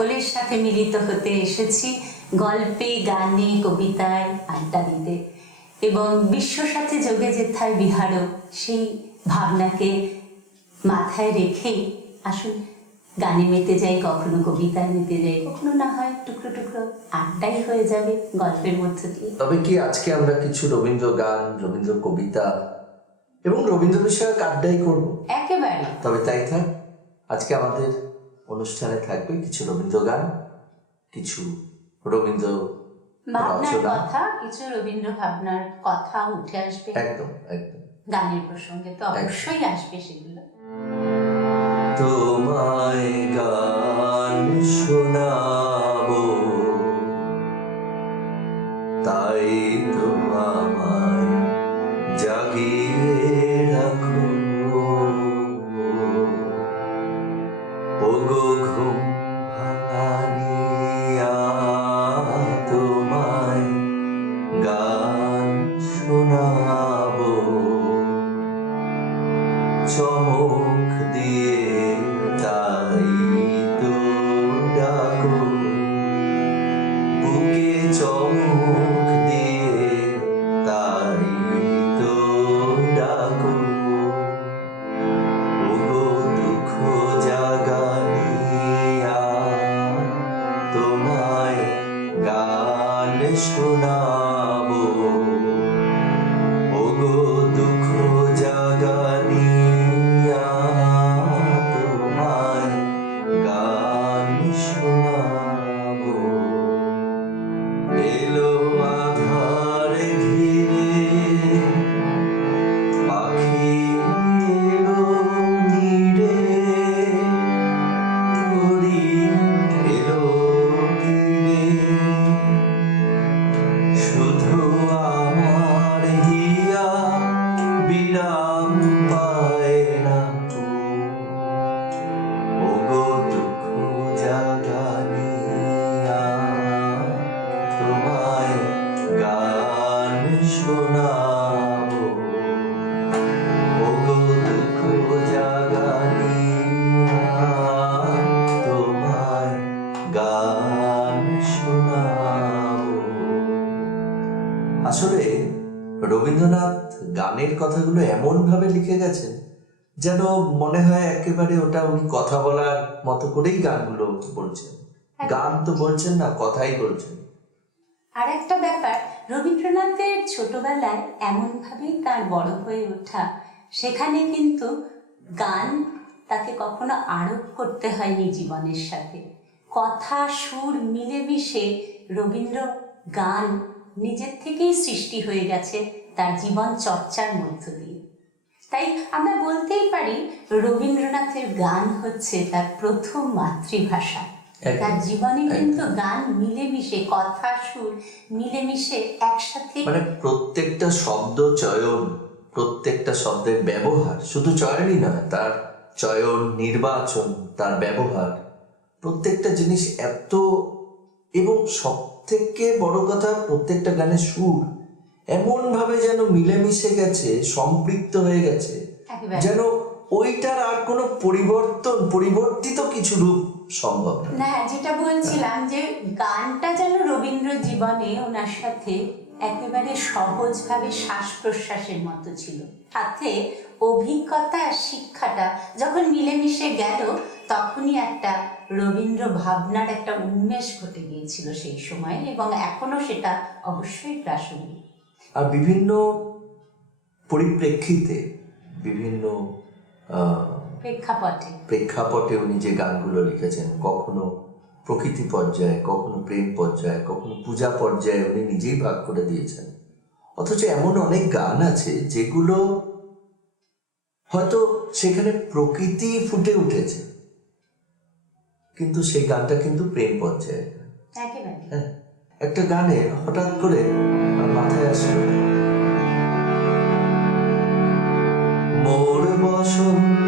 সকলের সাথে মিলিত হতে এসেছি গল্পে গানে কবিতায় আড্ডা দিতে। এবং বিশ্ব সাথে যোগে যেথায় বিহারও সেই ভাবনাকে মাথায় রেখেই আসুন গানে মেতে যাই কখনো কবিতায় মেতে যাই কখনো না হয় টুকরো টুকরো আড্ডাই হয়ে যাবে গল্পের মধ্য দিয়ে। তবে কি আজকে আমরা কিছু রবীন্দ্র গান রবীন্দ্র কবিতা এবং রবীন্দ্র বিষয়ক আড্ডাই করব? একেবারে। তবে তাই থাক আজকে আমাদের অনুষ্ঠানে থাকবে কিছু রবীন্দ্র গান কিছু রবীন্দ্র ভাবনার কথা কিছু রবীন্দ্র ভাবনার কথা উঠে আসবে। একদম একদম। গানের প্রসঙ্গে তো অবশ্যই আসবে সেগুলো। তোমায় গান শোনাবো গান শোনাবো। আসলে রবীন্দ্রনাথ গানের কথাগুলো এমন ভাবে লিখে গেছেন যেন মনে হয় একেবারে ওটা উনি কথা বলার মতো করেই গানগুলো বলছেন। গান তো বলছেন না কথাই বলছেন। আর একটা ব্যাপার রবীন্দ্রনাথের ছোটবেলায় এমনভাবেই তার বড় হয়ে ওঠা সেখানে কিন্তু গান তাকে কখনো আরোপ করতে হয়নি জীবনের সাথে। কথা সুর মিলেমিশে রবীন্দ্র গান নিজের থেকেই সৃষ্টি হয়ে গেছে তার জীবন চর্চার মধ্য দিয়ে। তাই আমরা বলতেই পারি রবীন্দ্রনাথের গান হচ্ছে তার প্রথম মাতৃভাষা। তার জীবনে কিন্তু গান মিলেমিশে কথা সুর মিলেমিশে একসাথে মানে প্রত্যেকটা শব্দ চয়ন প্রত্যেকটা শব্দের ব্যবহার শুধু চয়নই নয় তার চয়ন নির্বাচন তার ব্যবহার প্রত্যেকটা জিনিস এত এবং সব থেকে বড় কথা প্রত্যেকটা গানের সুর এমন ভাবে যেন মিলেমিশে গেছে সম্পৃক্ত হয়ে গেছে যেন ওইটার আর কোনো পরিবর্তন পরিবর্তিত কিছু রূপ সম্ভব না। না যেটা বলছিলাম যে গানটা যেন রবীন্দ্র জীবনে ওনার সাথে একেবারে সহজভাবে শ্বাস প্রশ্বাসের মতো ছিল। সাথে অভিজ্ঞতা আর শিক্ষাটা যখন মিলেমিশে গেল তখনই একটা রবীন্দ্র ভাবনার একটা উন্মেষ ঘটে গিয়েছিল সেই সময় এবং এখনও সেটা অবশ্যই প্রাসঙ্গিক। আর বিভিন্ন পরিপ্রেক্ষিতে বিভিন্ন প্রেক্ষাপটে। প্রেক্ষাপটে উনি যে গানগুলো লিখেছেন কখনো প্রকৃতি পর্যায়ে কখনো প্রেম পর্যায়ে কখনো পূজা পর্যায়ে উনি নিজেই ভাগ করে দিয়েছেন। অথচ এমন অনেক গান আছে যেগুলো হয়তো সেখানে প্রকৃতি ফুটে উঠেছে। কিন্তু সেই গানটা কিন্তু প্রেম পর্যায়ে হ্যাঁ একটা গানে হঠাৎ করে মাথায় আসলো। মোর বসন্তে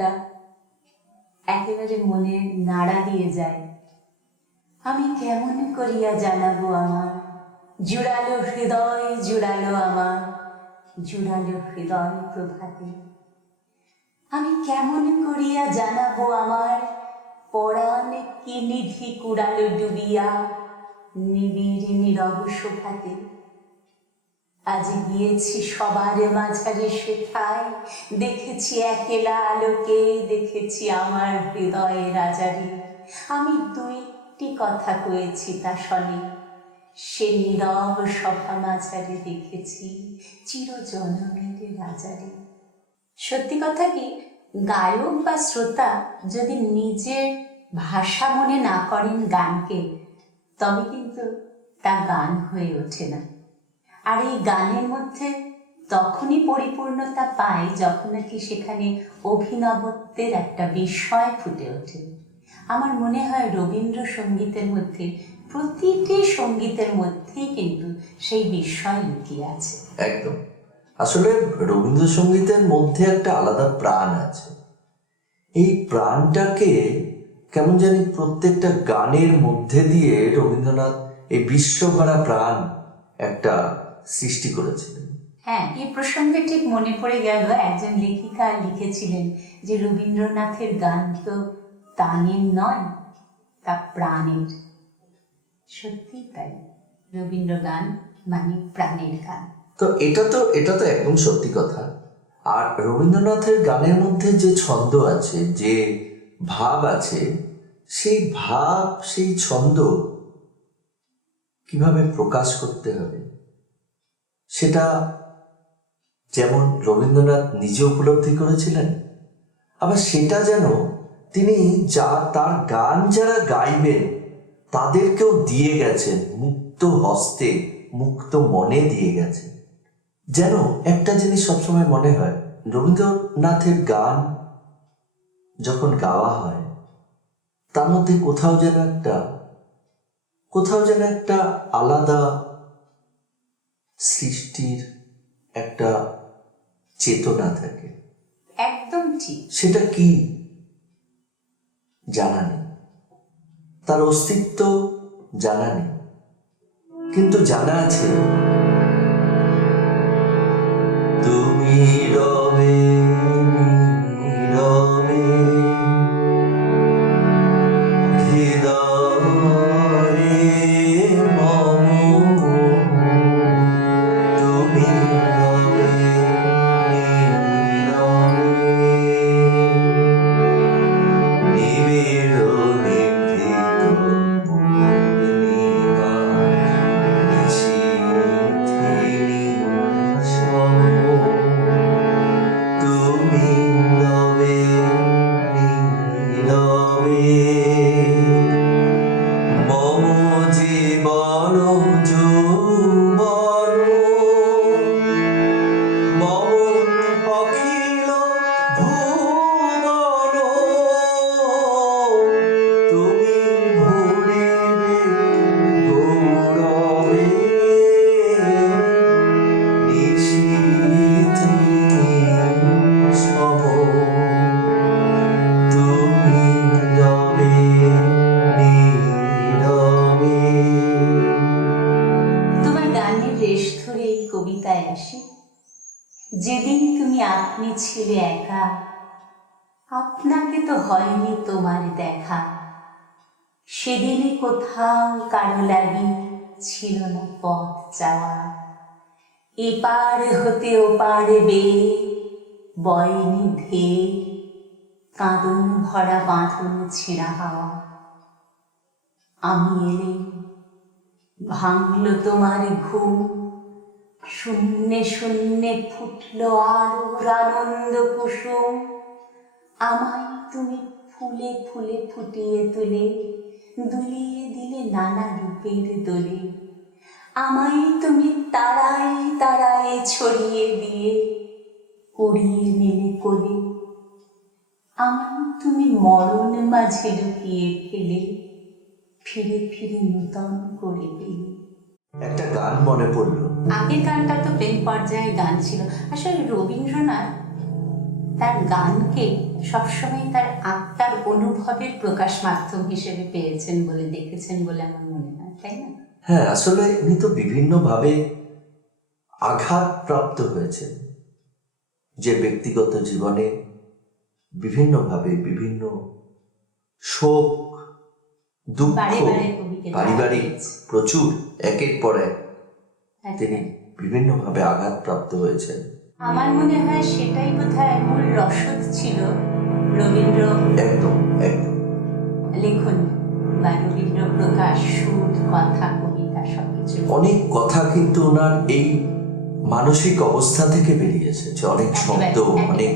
কবিতা একেবারে মনে নাড়া দিয়ে যায়। আমি কেমন করিয়া জানাব আমার? জুড়ালো হৃদয়, জুড়ালো আমার, জুড়ালো হৃদয় প্রভাতে। আমি কেমন করিয়া জানাব আমার? পরাণ কি নিধি কুড়ালো ডুবিয়া নিবিড় নীরব শোভাতে। আজ গিয়েছি সবার মাঝারে শেখায়। দেখেছি একেলা আলোকে দেখেছি আমার হৃদয়ে রাজারে। আমি দুইটি কথা কয়েছি তা শনে। সে নীরব সভা মাঝারে দেখেছি চিরজনমের রাজারে। সত্যি কথা কি? গায়ক বা শ্রোতা যদি নিজের ভাষা মনে না করেন গানকে, তবে কিন্তু তা গান হয়ে ওঠে না। আর এই গানের মধ্যে তখনই পরিপূর্ণতা পায় যখন নাকি সেখানে অভিনবত্বের একটা বিস্ময় ফুটে ওঠে। আমার মনে হয় রবীন্দ্রসঙ্গীতের মধ্যে, প্রতিটি সঙ্গীতের মধ্যেই কিন্তু সেই বিস্ময় লুকিয়ে আছে। একদম। আসলে রবীন্দ্রসঙ্গীতের মধ্যে একটা আলাদা প্রাণ আছে। এই প্রাণটাকে কেমন জানি প্রত্যেকটা গানের মধ্যে দিয়ে রবীন্দ্রনাথ এই বিশ্বভরা প্রাণ একটা সৃষ্টি করেছিলেন। হ্যাঁ এই প্রসঙ্গে ঠিক মনে পড়ে গেল একজন লেখিকা লিখেছিলেন যে রবীন্দ্রনাথের গান তো তানের নয় তা প্রাণের। সত্যি তাই রবীন্দ্র গান মানে প্রাণের গান। তো এটা তো এটা তো একদম সত্যি কথা। আর রবীন্দ্রনাথের গানের মধ্যে যে ছন্দ আছে যে ভাব আছে সেই ভাব সেই ছন্দ কীভাবে প্রকাশ করতে হবে? সেটা যেমন রবীন্দ্রনাথ নিজে উপলব্ধি করেছিলেন, আবার সেটা যেন তিনি যা তার গান যারা গাইবেন তাদেরকেও দিয়ে গেছেন মুক্ত হস্তে, মুক্ত মনে দিয়ে গেছেন যেন একটা জিনিস সবসময় মনে হয়, রবীন্দ্রনাথের গান যখন গাওয়া হয়, তার মধ্যে কোথাও যেন একটা, কোথাও যেন একটা আলাদা সৃষ্টির একটা চেতনা থাকে। একদম ঠিক। সেটা কি? জানা নেই। তার অস্তিত্ব জানা নেই। কিন্তু জানা আছে কোথাও কারও লাগি ছিল না পথ যাওয়া এপার হতে ওপার বে বয়নি ধে কাঁদন ভরা বাঁধন ছেঁড়া হাওয়া। আমি এলে ভাঙল তোমার ঘুম, শূন্যে শূন্যে ফুটল আলোর আনন্দ কুসুম। আমায় তুমি ফুলে ফুলে ফুটিয়ে তুলে দুলিয়ে দিলে নানা রূপের দোলে। আমায় তুমি তারাই তারায় ছড়িয়ে দিয়ে করিয়ে নিলে কোলে। আমার তুমি মরণ মাঝে লুকিয়ে ফেলে ফিরে ফিরে নূতন করে পেলে। একটা গান মনে পড়ল। আগের গানটা তো প্রেম পর্যায়ে গান ছিল। আসলে রবীন্দ্রনাথ তার গানকে সবসময় তার আত্মার অনুভবের প্রকাশ মাধ্যম হিসেবে পেয়েছেন বলে দেখেছেন বলে আমার মনে হয় তাই না? হ্যাঁ আসলে উনি তো বিভিন্নভাবে আঘাতপ্রাপ্ত হয়েছেন। যে ব্যক্তিগত জীবনে বিভিন্নভাবে বিভিন্ন শোক দুঃখ পারিবারিক প্রচুর একের পর এক একদম। তিনি বিভিন্নভাবে আঘাতপ্রাপ্ত হয়েছেন। আমার মনে হয় সেটাই বোধহয় মূল রসদ ছিল রবীন্দ্র একদম একদম। লেখন বা রবীন্দ্র প্রকাশ সুর কথা কবিতা সবকিছু। অনেক কথা কিন্তু ওনার এই মানসিক অবস্থা থেকে বেরিয়ে এসেছে। অনেক শব্দ অনেক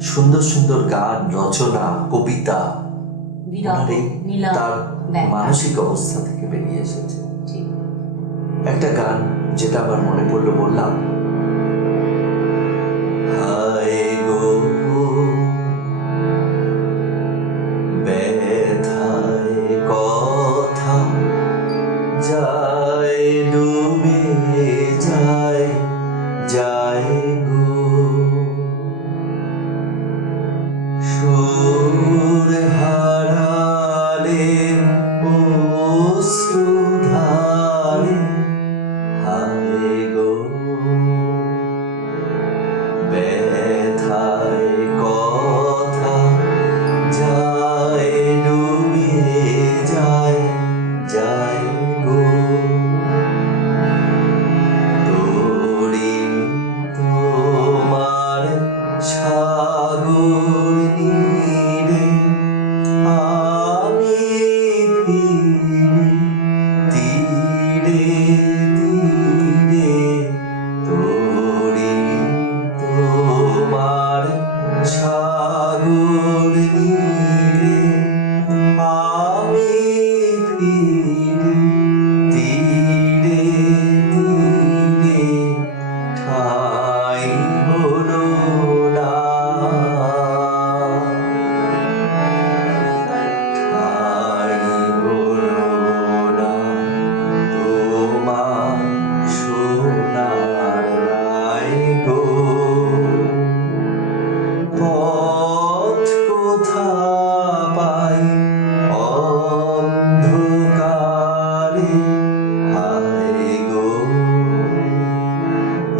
সুন্দর সুন্দর গান রচনা কবিতা। তার মানসিক অবস্থা থেকে বেরিয়ে এসেছে। একটা গান যেটা আমার মনে পড়ল বললাম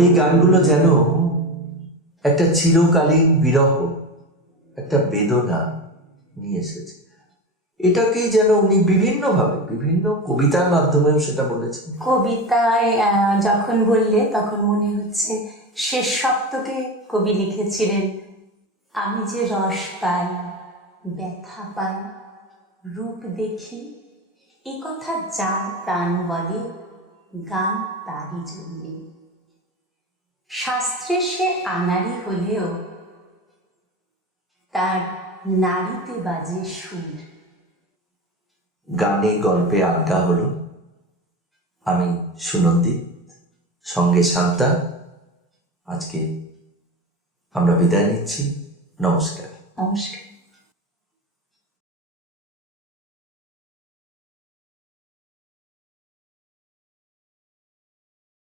এই গানগুলো যেন একটা চিরকালীন বিরহ, একটা বেদনা নিয়ে এসেছে। এটাকেই যেন উনি বিভিন্নভাবে, বিভিন্ন কবিতার মাধ্যমেও সেটা বলেছেন। কবিতায় যখন বললে তখন মনে হচ্ছে শেষ সপ্তকে কবি লিখেছিলেন, আমি যে রস পাই, ব্যথা পাই, রূপ দেখি, এ কথা যার প্রাণ বলে, গান তারই জন্যে। শাস্ত্রে সে আনারি হলেও তার নারীতে বাজে সুর। গানে গল্পে আড্ডা হলো। আমি সুনন্দিত সঙ্গে শান্তা। আজকে আমরা বিদায় নিচ্ছি। নমস্কার। নমস্কার।